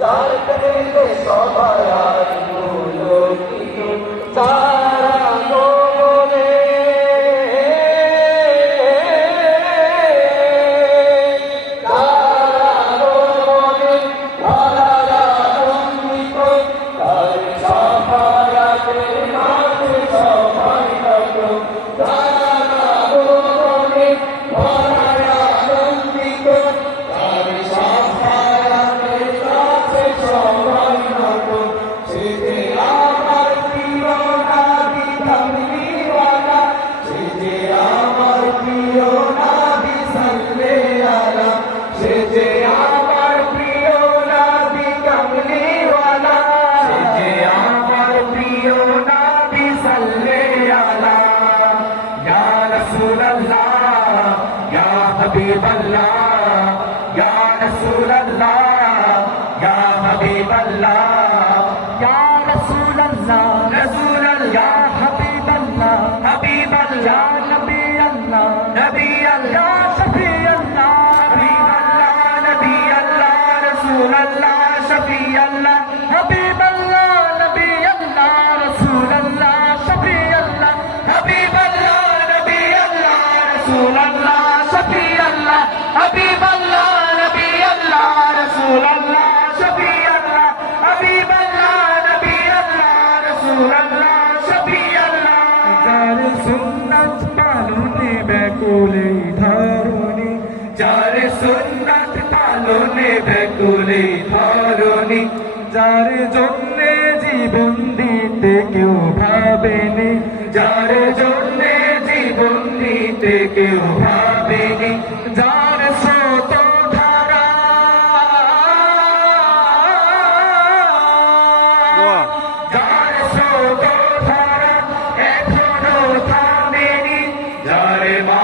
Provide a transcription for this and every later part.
চার সবাই চার রাসূলুল্লাহ শফি আল্লাহ হাবিবাল্লাহ নবী আল্লাহ রাসূলুল্লাহ শফি আল্লাহ হাবিবাল্লাহ নবী আল্লাহ রাসূলুল্লাহ শফি আল্লাহ হাবিবাল্লাহ নবী আল্লাহ রাসূলুল্লাহ শফি আল্লাহ যার সুন্নাত পালনে ব্যাকুলে ধরণী, যার সুন্নাত পালনে ব্যাকুলে ধরণী, যার জন্যে জীবন দিতে কেউ ভাবেনি, যার জন্যে জীবন দিতে কেউ ভাবেনি যার শত ধারা। যার শত ধারা এখনও থামেনি। যার মাধুর্যতায়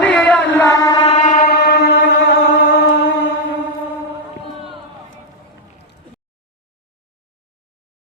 Allah.